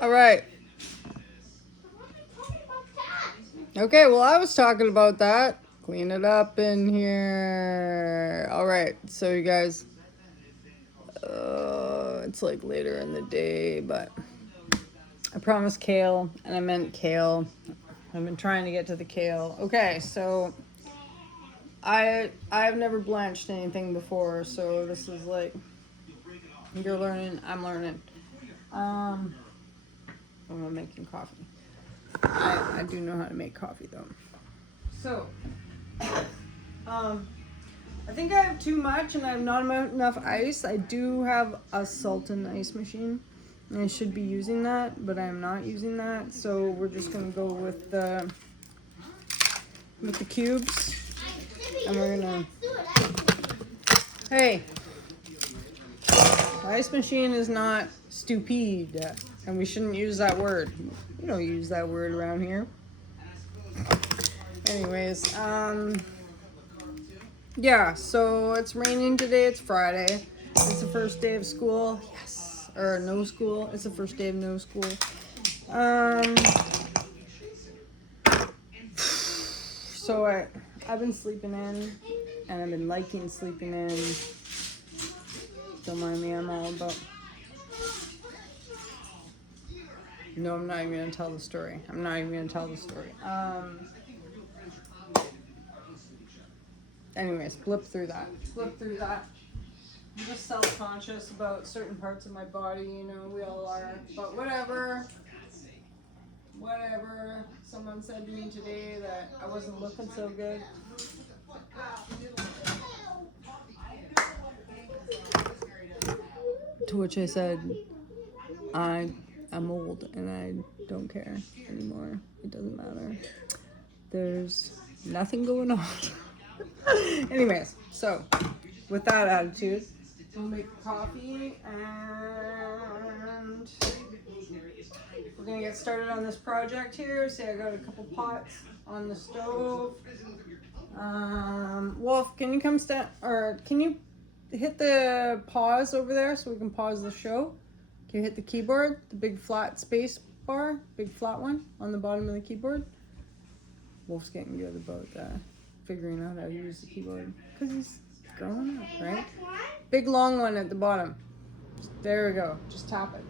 All right. Okay, well, I was talking about that. Clean it up in here. All right, so you guys, it's like later in the day, but I promised kale, and I meant kale. I've been trying to get to the kale. Okay, so I've never blanched anything before, so this is like you're learning, I'm learning. I'm making coffee. I do know how to make coffee though. So, I think I have too much and I have not enough ice. I do have a salt and ice machine, and I should be using that, but I am not using that. So we're just gonna go with the cubes, and we're gonna. Hey, the ice machine is not stupid, and we shouldn't use that word. We don't use that word around here. Anyways, yeah, so it's raining today. It's Friday. It's the first day of school. Yes. Or no school. It's the first day of no school. So I've been sleeping in, and I've been liking sleeping in. Don't mind me, I'm all about. No, I'm not even gonna tell the story. Anyways, blip through that. I'm just self-conscious about certain parts of my body, you know, we all are. But whatever. Someone said to me today that I wasn't looking so good. To which I said, I'm old and I don't care anymore. It doesn't matter. There's nothing going on. Anyways, so with that attitude, we'll make coffee and we're gonna get started on this project here. See, I got a couple pots on the stove. Wolf, can you come stand, or can you hit the pause over there so we can pause the show? Can you hit the keyboard, the big flat space bar, big flat one on the bottom of the keyboard? Wolf's getting good about figuring out how to use the keyboard because he's growing up, right? Big long one at the bottom. There we go. Just tap it.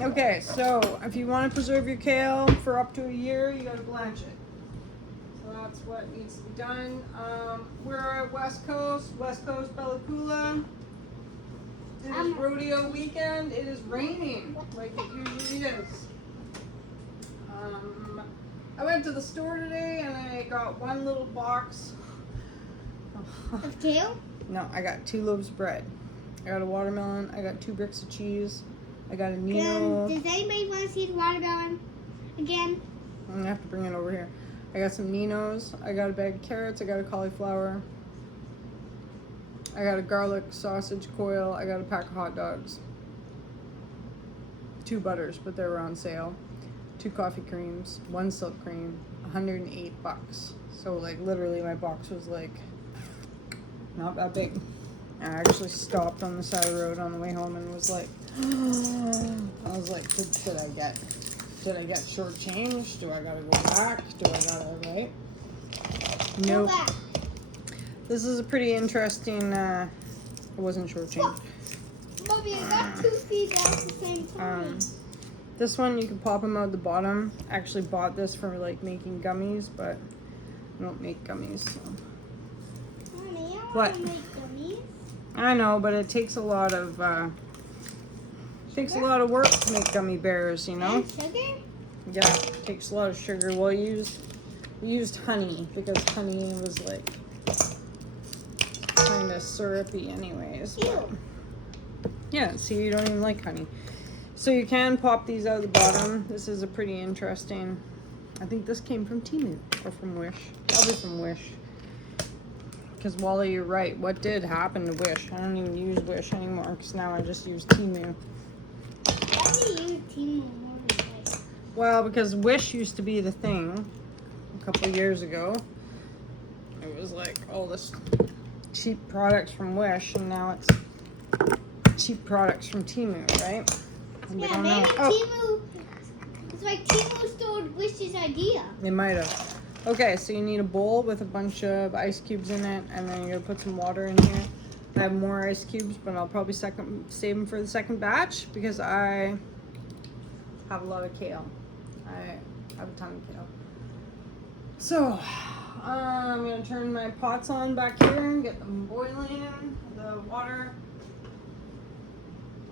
Okay, so if you want to preserve your kale for up to a year, you gotta blanch it. So that's what needs to be done. We're at West Coast Bella Coola. It is rodeo weekend. It is raining like it usually is. I went to the store today and I got one little box of kale? No, I got 2 loaves of bread. I got a watermelon. I got 2 bricks of cheese. I got a Nino. Does anybody want to see the watermelon again? I'm gonna have to bring it over here. I got some Ninos. I got a bag of carrots. I got a cauliflower. I got a garlic sausage coil. I got a pack of hot dogs. 2 butters, but they were on sale. 2 coffee creams. 1 silk cream. $108. So like literally my box was like not that big. I actually stopped on the side of the road on the way home and was like, I was like, did I get shortchanged? Do I gotta go back? Do I gotta, right? Nope. This is a pretty interesting, I wasn't shortchanged. Mommy, I got 2 feet at the same time. This one, you can pop them out the bottom. I actually bought this for like making gummies, but I don't make gummies, so. Mommy, I What? want to make gummies. I know, but it takes a lot of work to make gummy bears, you know? And sugar? Yeah, it takes a lot of sugar. Well, we used honey because honey was like kind of syrupy anyways. But, yeah, see, you don't even like honey. So you can pop these out of the bottom. This is a pretty interesting, I think this came from Temu or from Wish. Probably from Wish. Because Wally, you're right. What did happen to Wish? I don't even use Wish anymore because now I just use Temu. Why do you use Temu more than Wish? Well, because Wish used to be the thing a couple of years ago. It was like all this cheap products from Wish, and now it's cheap products from Temu, right? And we Yeah, don't maybe know. Oh, Temu. It's like Temu stole Wish's idea. it might have. Okay, so you need a bowl with a bunch of ice cubes in it, and then you're gonna put some water in here. I have more ice cubes, but I'll probably save them for the second batch because I have a lot of kale. I have a ton of kale. So, I'm gonna turn my pots on back here and get them boiling. The water,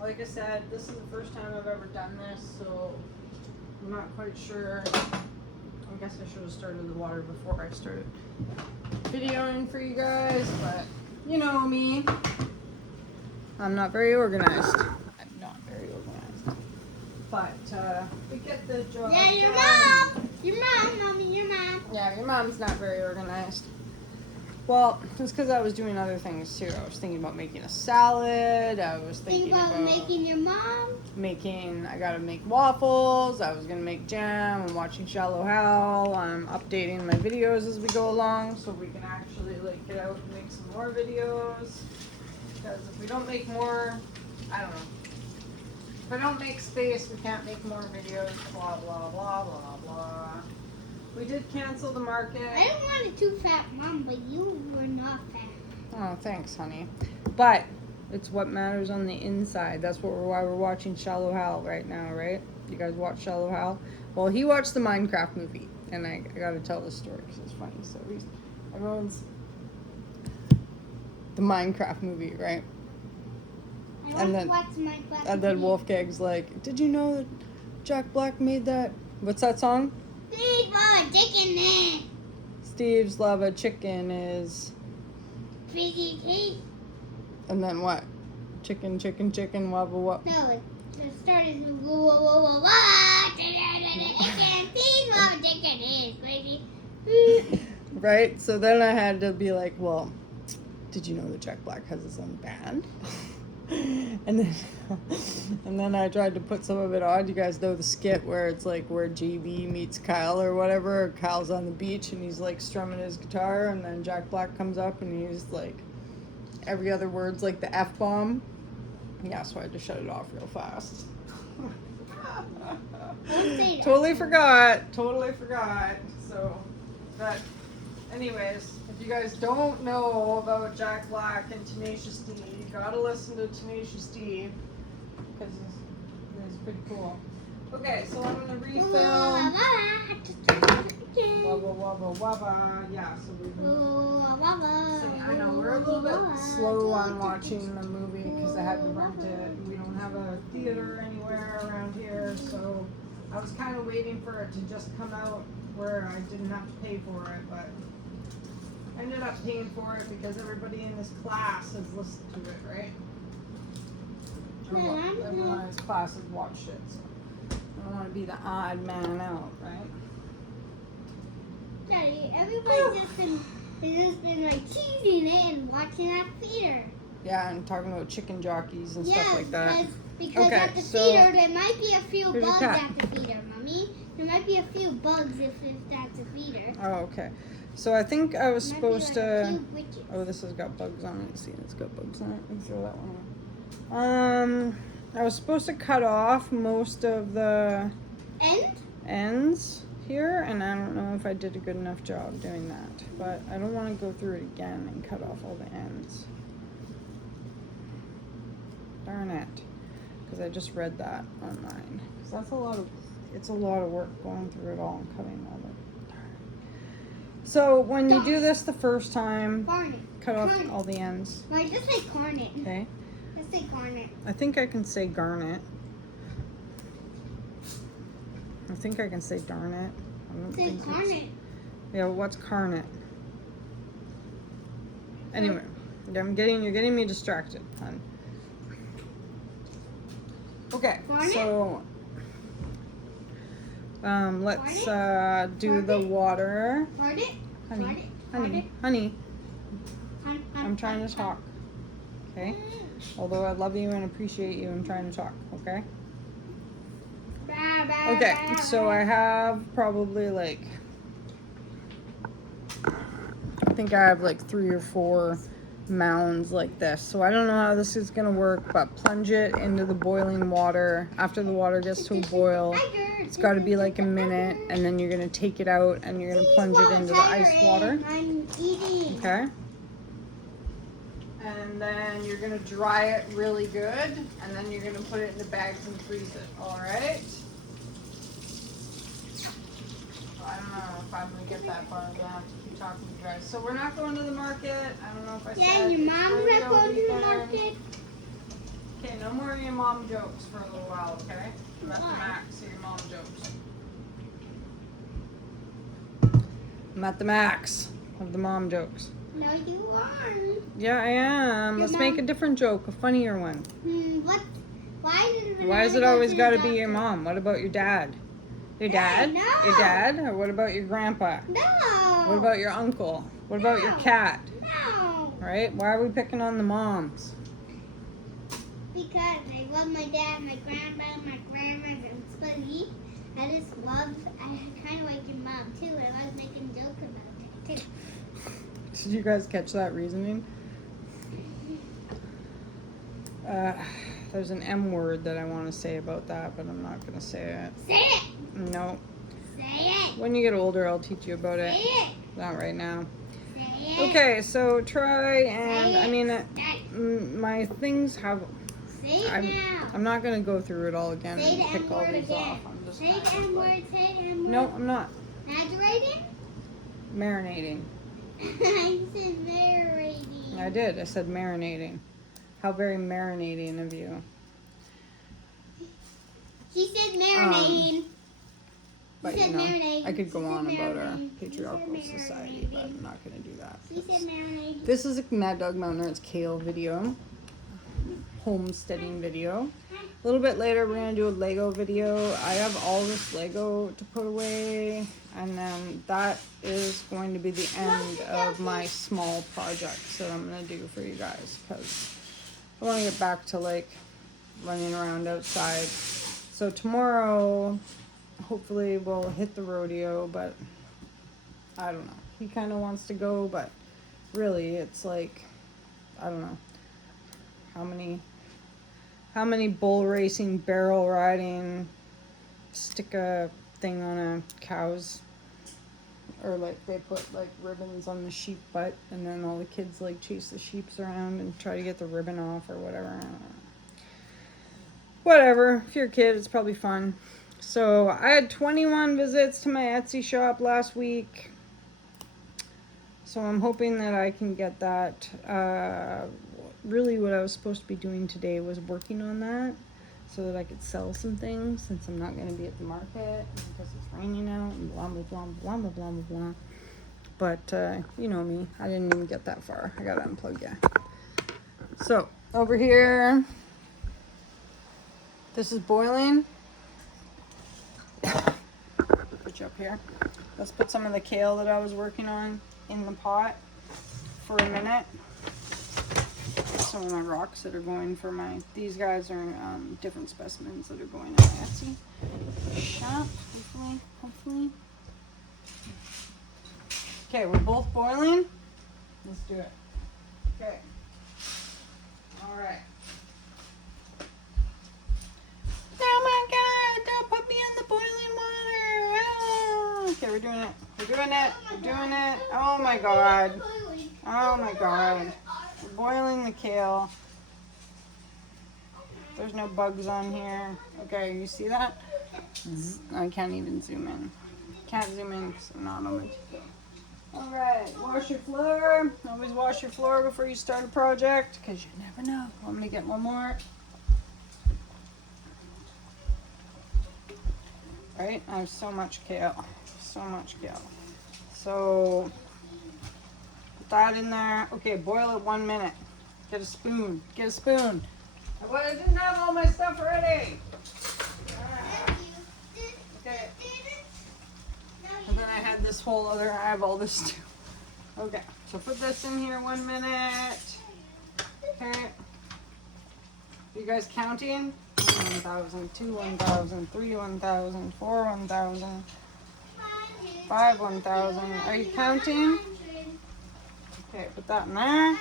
like I said, this is the first time I've ever done this, so I'm not quite sure. I guess I should have started the water before I started videoing for you guys, but you know me. I'm not very organized. I'm not very organized. But we get the job Yeah, your done. mom. Your mom, mommy, your mom. Yeah, your mom's not very organized. Well, it's because I was doing other things too. I was thinking about making a salad. I was Think thinking about about making your mom. I gotta make waffles. I was gonna make jam. I'm watching Shallow Hal. I'm updating my videos as we go along so we can actually like get out and make some more videos. Because if we don't make more, I don't know. If I don't make space, we can't make more videos. Blah blah blah blah blah. We did cancel the market. I don't want a too fat mom, but you were not fat. Oh, thanks, honey. But it's what matters on the inside. That's why we're watching Shallow Hal right now, right? You guys watch Shallow Hal? Well, he watched the Minecraft movie, and I got to tell this story because it's funny. So everyone's the Minecraft movie, right? I want to watch my class. And then Wolfgang's like, "Did you know that Jack Black made that? What's that song? Big boy, chicken there. Steve's Love a Chicken is." Fizzy cake. And then what? Chicken, chicken, chicken, wobble, wobble. No, it started with whoa, whoa, whoa, whoa, whoa. Chicken, big boy, chicken is crazy. Right? So then I had to be like, well, did you know that Jack Black has his own band? and then I tried to put some of it on. You guys know the skit where it's like where JB meets Kyle or whatever. Kyle's on the beach and he's like strumming his guitar, and then Jack Black comes up and he's like, every other word's like the F-bomb. Yeah, so I had to shut it off real fast. Totally forgot. So, but anyways, if you guys don't know about Jack Black and Tenacious D, you gotta listen to Tenacious D because he's pretty cool. Okay, so I'm gonna refill. Wubba wubba wubba. Yeah, so we've been singing. I know we're a little bit slow on watching the movie because I had to rent it. We don't have a theater anywhere around here, so I was kind of waiting for it to just come out where I didn't have to pay for it, but I ended up paying for it because everybody in this class has listened to it, right? Everyone in this class has watched it, so I don't want to be the odd man out, right? Daddy, everybody's just been like teasing it and watching at the theater. Yeah, and talking about chicken jockeys and stuff like that. Because Okay, at the so theater there might be a few here's your bugs cat. at the theater, Mommy. There might be a few bugs if that's a theater. Oh, okay. So I think I was Might be supposed like a to. few witches. Oh, this has got bugs on it. See, it's got bugs on it. Let me throw that one on. I was supposed to cut off most of the And? ends here, and I don't know if I did a good enough job doing that. But I don't want to go through it again and cut off all the ends. Darn it. Because I just read that online. Because that's it's a lot of work going through it all and cutting all the. So when you do this the first time, Carnet. cut off Carnet. all the ends. Right, just say carnet. Okay. Just say carnet. I think I can say garnet. I think I can say darn it. I don't Say think it's- carnet. Yeah, what's carnet? Anyway, you're getting me distracted, hon. Okay, Garnet? so let's do the Garnet? water. Carnet? Honey, Carnet? honey, Carnet? I'm trying to talk. Okay? Although I love you and appreciate you, I'm trying to talk, okay? Okay, so I have probably like, I think I have like 3 or 4 mounds like this. So I don't know how this is gonna work, but plunge it into the boiling water. After the water gets to a boil, it's got to be like a minute, and then you're gonna take it out and you're gonna plunge it into the ice water. Okay. And then you're gonna dry it really good, and then you're gonna put it in the bags and freeze it. All right. I don't know if I'm gonna get that far. I'm gonna have to keep talking to you guys. So we're not going to the market. I don't know if I said. Yeah, your mom's it's not going to the weekend. market. Okay, no more of your mom jokes for a little while, okay? I'm at the max of your mom jokes. I'm at the max of the mom jokes. No, you aren't. Yeah, I am. Let's make a different joke, a funnier one. What? Why Why has it always got to be your mom? What about your dad? Your dad? No. Your dad? Or what about your grandpa? No. What about your uncle? What about your cat? No. Right? Why are we picking on the moms? Because I love my dad, my grandma, my grandma, and Spuddy. I just love, I kind of like your mom too. I love making jokes about it too. Did you guys catch that reasoning? There's an M word that I want to say about that, but I'm not going to say it. Say it. No. Say it. When you get older, I'll teach you about Say it. it. Not right now. Say it. Okay, so try and, Say I it. mean, my things have, Say it now. I'm not going to go through it all again Say and the pick all M-word these again. off. I'm just Say kind the of M-word. like, Say the M-word. no, I'm not. Exaggerating? Marinating. I said marinating. I did. I said marinating. How very marinating of you. She said marinating. But She you said know, marinating. I could go She on said about our marinating. She patriarchal said society, but marinating. I'm not going to do that. She said marinating. This is a Mad Dog Mountain Earth's kale video. Homesteading video. A little bit later, we're going to do a Lego video. I have all this Lego to put away, and then that is going to be the end of my small projects that I'm going to do for you guys, because I want to get back to like running around outside. So tomorrow, hopefully we'll hit the rodeo, but I don't know. He kind of wants to go, but really it's like, I don't know how many bull racing, barrel riding, stick a thing on a cow's, or like they put like ribbons on the sheep butt, and then all the kids like chase the sheeps around and try to get the ribbon off or whatever. I don't know. Whatever, if you're a kid, it's probably fun. So I had 21 visits to my Etsy shop last week. So I'm hoping that I can get that. Really what I was supposed to be doing today was working on that so that I could sell some things, since I'm not going to be at the market because it's raining out and blah, blah, blah, blah, blah, blah, blah, blah. But you know me, I didn't even get that far. I got to unplug ya. So over here, this is boiling. Put you up here. Let's put some of the kale that I was working on in the pot for a minute. Some of my rocks that are going for my, these guys are different specimens that are going in my Etsy shop, hopefully. Okay, we're both boiling. Let's do it. Okay. All right. Oh my God, don't put me in the boiling water. Oh. Okay, we're doing it. We're doing it. We're doing it. Oh my God. Oh my God. We're boiling the kale. There's no bugs on here. Okay, you see that? I can't even zoom in. Can't zoom in because I'm not on my. Alright, wash your floor. Always wash your floor before you start a project, because you never know. I'm going to get one more. Right? I have so much kale. So much kale. So, put that in there. Okay, boil it 1 minute. Get a spoon. Get a spoon. I didn't have all my stuff ready. Okay. And then I had this whole other, I have all this too. Okay, so put this in here 1 minute. Okay. You guys counting? 1,000, 2, 1,000, 3, 1,000, 4, 1,000, 5, 1,000. Are you counting? Okay, put that in there.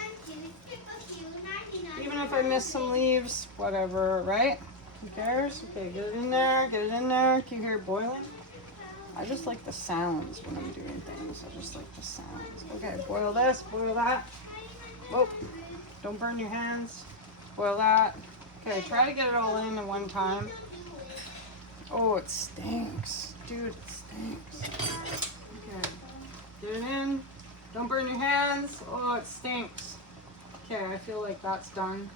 even if I miss some leaves, whatever, right? Who cares? Okay, get it in there, get it in there. Can you hear it boiling? I just like the sounds when I'm doing things. I just like the sounds. Okay, boil this, boil that. Whoa, don't burn your hands. Boil that. Okay, try to get it all in at one time. Oh, it stinks. Dude, it stinks. Okay, get it in. Don't burn your hands. Oh, it stinks. Okay, I feel like that's done.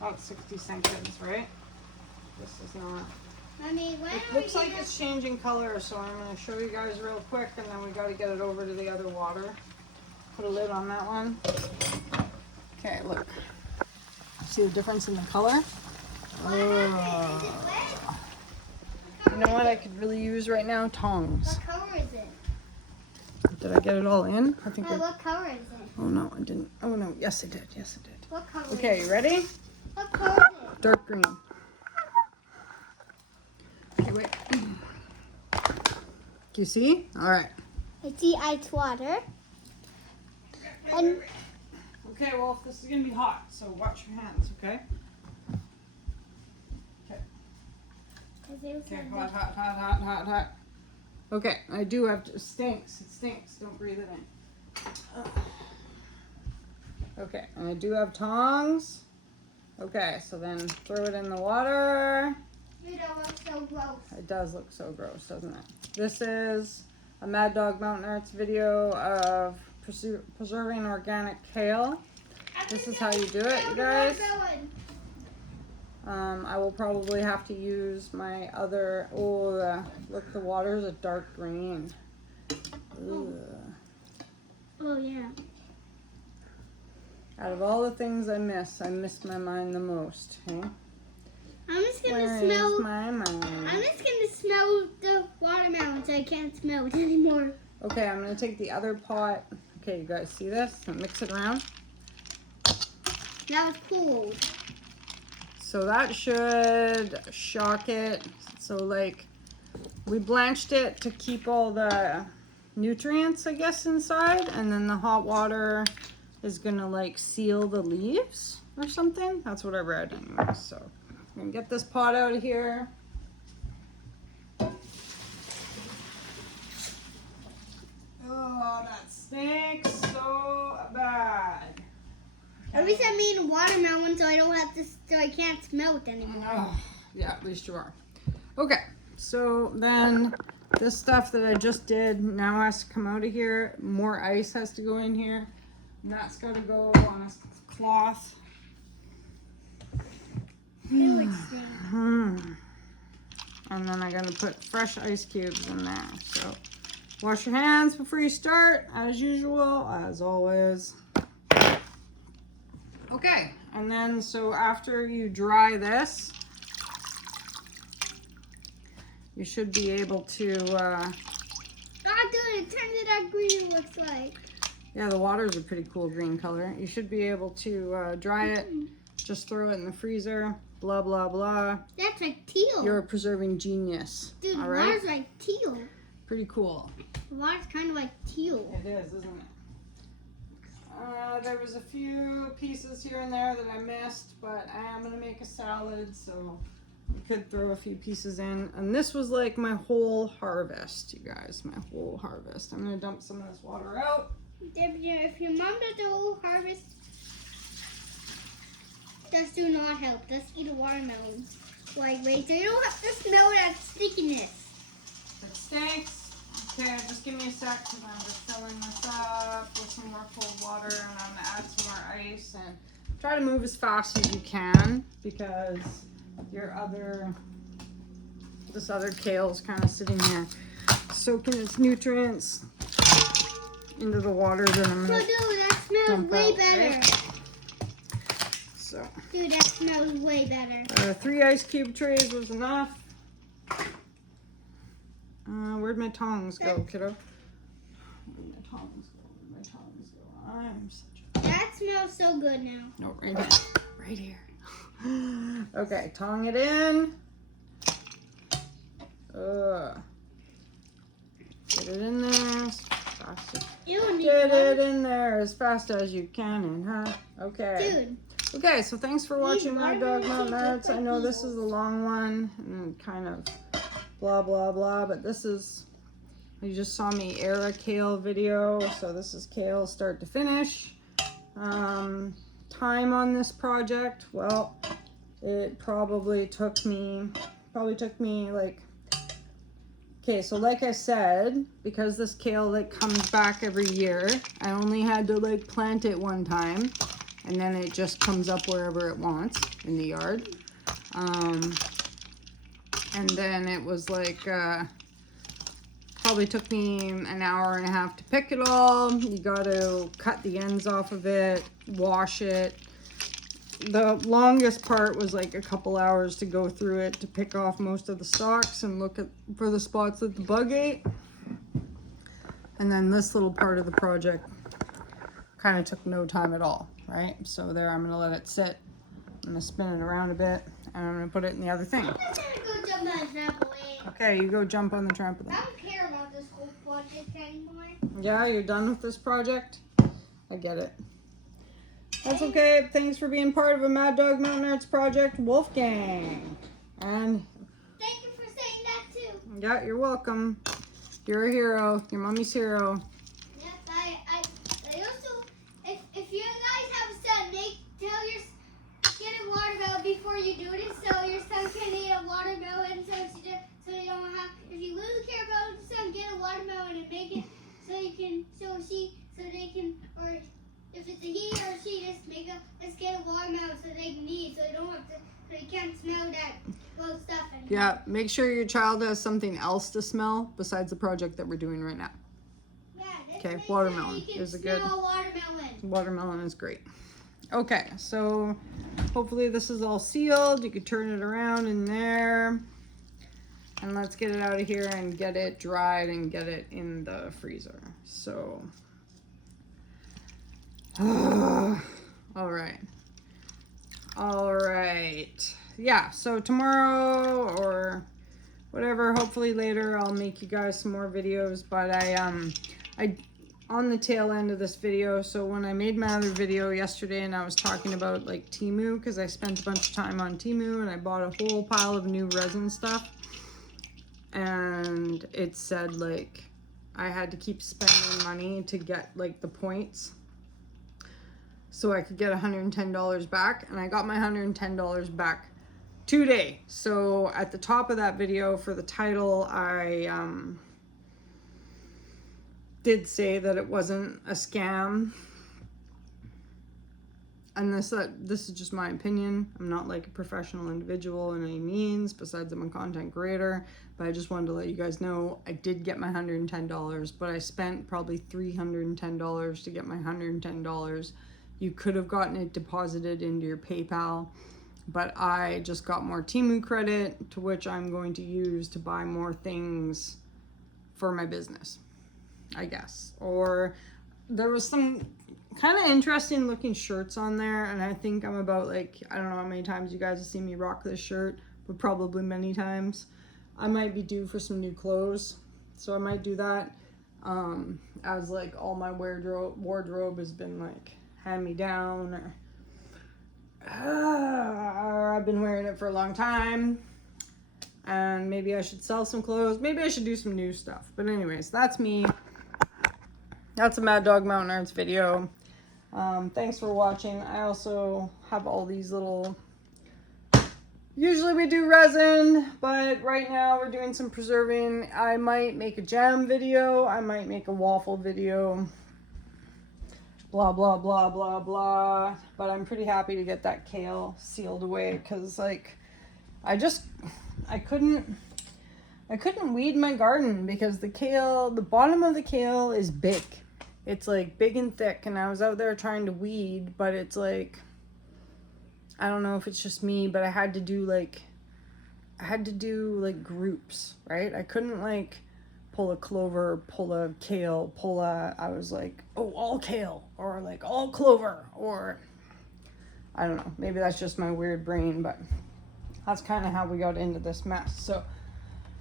About 60 seconds, right? This is not. Mommy, when It looks like it's changing color, so I'm going to show you guys real quick, and then we got to get it over to the other water. Put a lid on that one. Okay, look. See the difference in the color? Oh. You know what I could really use right now? Tongs. What color is it? Did I get it all in? I think. What color is it? Oh no, I didn't. Oh no, yes I did. Yes I did. What color? Okay, Is you ready? it? What color is it? Dark green. Okay, wait. Can you see? All right. I see ice water. And Okay, well, this is gonna be hot, so watch your hands, okay? Okay, hot, hot, hot, hot, hot, hot. Okay, I do have to. It stinks. It stinks. Don't breathe it in. Okay, and I do have tongs. Okay, so then throw it in the water. Dude, that looks so gross. It does look so gross, doesn't it? This is a Mad Dog Mountain Arts video of preserving organic kale. This is how you do it, you guys. I will probably have to use my other. Oh, look, the water is a dark green. Ugh. Oh yeah. Out of all the things I miss my mind the most. Hey? I'm just gonna Where smell. is my mind? I'm just gonna smell the watermelon so I can't smell it anymore. Okay, I'm gonna take the other pot. Okay, you guys see this? And mix it around. That was cold. So that should shock it. So like, we blanched it to keep all the nutrients, I guess, inside, and then the hot water is gonna like seal the leaves or something. That's what I read anyway. So I'm gonna get this pot out of here. Oh, that stinks so bad. At least I'm eating watermelon so I don't have to. So I can't smell it anymore. Oh, yeah, at least you are. Okay, so then this stuff that I just did now has to come out of here. More ice has to go in here. And that's got to go on a cloth. It stink. And then I'm going to put fresh ice cubes in there. So wash your hands before you start, as usual, as always. Okay, and then so after you dry this, you should be able to, God, dude, it turned to that green it looks like. yeah, the water's a pretty cool green color. You should be able to dry it, just throw it in the freezer, blah, blah, blah. That's like teal. You're a preserving genius, Dude, all the right? water's like teal. Pretty cool. The water's kind of like teal. It is, isn't it? There was a few pieces here and there that I missed, but I am going to make a salad, so I could throw a few pieces in. And this was like my whole harvest, you guys, my whole harvest. I'm going to dump some of this water out. If your mom does the whole harvest, just do not help. Just eat a watermelon. Like, wait, so you don't have to smell that stickiness. It stinks. Okay, just give me a sec because I'm just filling this up with some more cold water, and I'm going to add some more ice and try to move as fast as you can because this other kale is kind of sitting here soaking its nutrients into the water that I'm So, going dude, to that smells dump way out, better. right? So, Dude, that smells way better. 3 ice cube trays was enough. Where'd my tongs go, kiddo? Where'd my tongs go? Where'd my tongs go? I'm such a... That smells so good now. No, right here. Right here. Okay, tong it in. Get it in there as fast as... You need Get it in there as fast as you can in her. Okay. Dude. Okay, so thanks for watching my Dog Mountain Arts. I know this is a long one and kind of blah blah blah, but this is, you just saw me air a kale video, so this is kale start to finish. Time on this project, well, it probably took me like, okay, so like I said, because this kale like comes back every year, I only had to like plant it one time, and then it just comes up wherever it wants in the yard. And then it was like, probably took me an hour and a half to pick it all. You gotta cut the ends off of it, wash it. The longest part was like a couple hours to go through it to pick off most of the stalks and look for the spots that the bug ate. And then this little part of the project kind of took no time at all, right? So there, I'm gonna let it sit. I'm gonna spin it around a bit, and I'm gonna put it in the other thing. I'm gonna go jump on the trampoline. Okay, you go jump on the trampoline. I don't care about this whole project anymore. Yeah, you're done with this project? I get it. That's okay. Thanks for being part of a Mad Dog Mountain Arts project, Wolfgang. And Thank you for saying that too. yeah, you're welcome. You're a hero. Your mommy's hero. Yes, I also, if you guys have a son, get a watermelon before you do this, so your son can eat a watermelon. So you don't have. If you really care about your son, get a watermelon and make it so they can, or if it's a he or she, let's get a watermelon so they can eat, so they don't have to, so they can't smell that gross stuff anymore. Yeah, make sure your child has something else to smell besides the project that we're doing right now. Yeah, Okay, watermelon is a good. Watermelon is great. Okay, so hopefully this is all sealed. You could turn it around in there. And let's get it out of here and get it dried and get it in the freezer. So, all right. Yeah, so tomorrow or whatever, hopefully later, I'll make you guys some more videos. But I on the tail end of this video, so when I made my other video yesterday and I was talking about like Temu, because I spent a bunch of time on Temu and I bought a whole pile of new resin stuff. And it said like I had to keep spending money to get like the points so I could get $110 back, and I got my $110 back today. So at the top of that video for the title, I did say that it wasn't a scam. And this is just my opinion. I'm not like a professional individual in any means, besides I'm a content creator, but I just wanted to let you guys know I did get my $110, but I spent probably $310 to get my $110. You could have gotten it deposited into your PayPal, but I just got more Temu credit, to which I'm going to use to buy more things for my business, I guess. Or there was some kind of interesting looking shirts on there, and I think I'm about like, I don't know how many times you guys have seen me rock this shirt, but probably many times. I might be due for some new clothes, so I might do that, as like all my wardrobe has been like hand me down, or I've been wearing it for a long time, and maybe I should sell some clothes. Maybe I should do some new stuff. But anyways, that's me. That's a Mad Dog Mountain Arts video. Thanks for watching. I also have all these little, usually we do resin, but right now we're doing some preserving. I might make a jam video. I might make a waffle video. Blah, blah, blah, blah, blah. But I'm pretty happy to get that kale sealed away, because like, I couldn't weed my garden because the kale, the bottom of the kale is big. It's like big and thick, and I was out there trying to weed, but it's like, I don't know if it's just me, but I had to do like groups, right? I couldn't like pull a clover, pull a kale, I was like, oh, all kale, or like all clover, or I don't know, maybe that's just my weird brain, but that's kind of how we got into this mess. So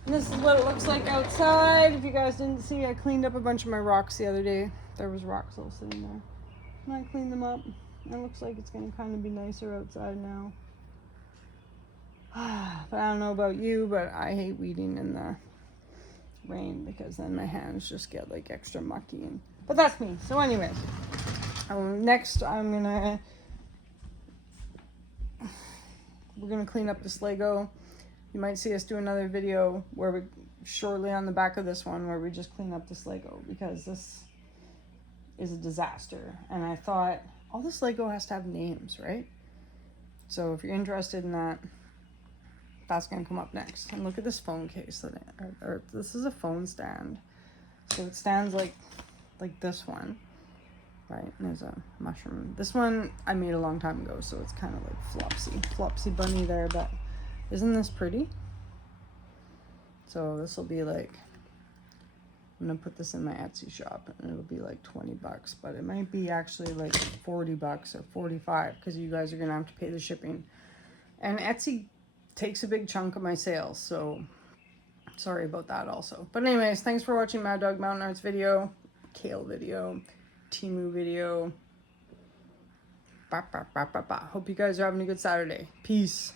this is what it looks like outside. If you guys didn't see, I cleaned up a bunch of my rocks the other day. There was rocks all sitting there, and I cleaned them up. It looks like it's gonna kind of be nicer outside now. But I don't know about you, but I hate weeding in the rain because then my hands just get like extra mucky. But that's me. So anyways, next we're gonna clean up this Lego. You might see us do another video where we shortly on the back of this one where we just clean up this Lego because this is a disaster. And I thought all this Lego has to have names, right? So if you're interested in that, that's gonna come up next. And look at this phone case or this is a phone stand. So it stands like this one, right? And there's a mushroom. This one I made a long time ago, so it's kind of like flopsy bunny there, but isn't this pretty? So this will be like, I'm gonna put this in my Etsy shop and it'll be like 20 bucks, but it might be actually like 40 bucks or 45 because you guys are gonna have to pay the shipping. And Etsy takes a big chunk of my sales, so sorry about that also. But anyways, thanks for watching Mad Dog Mountain Arts video, kale video, Temu video. Hope you guys are having a good Saturday. Peace.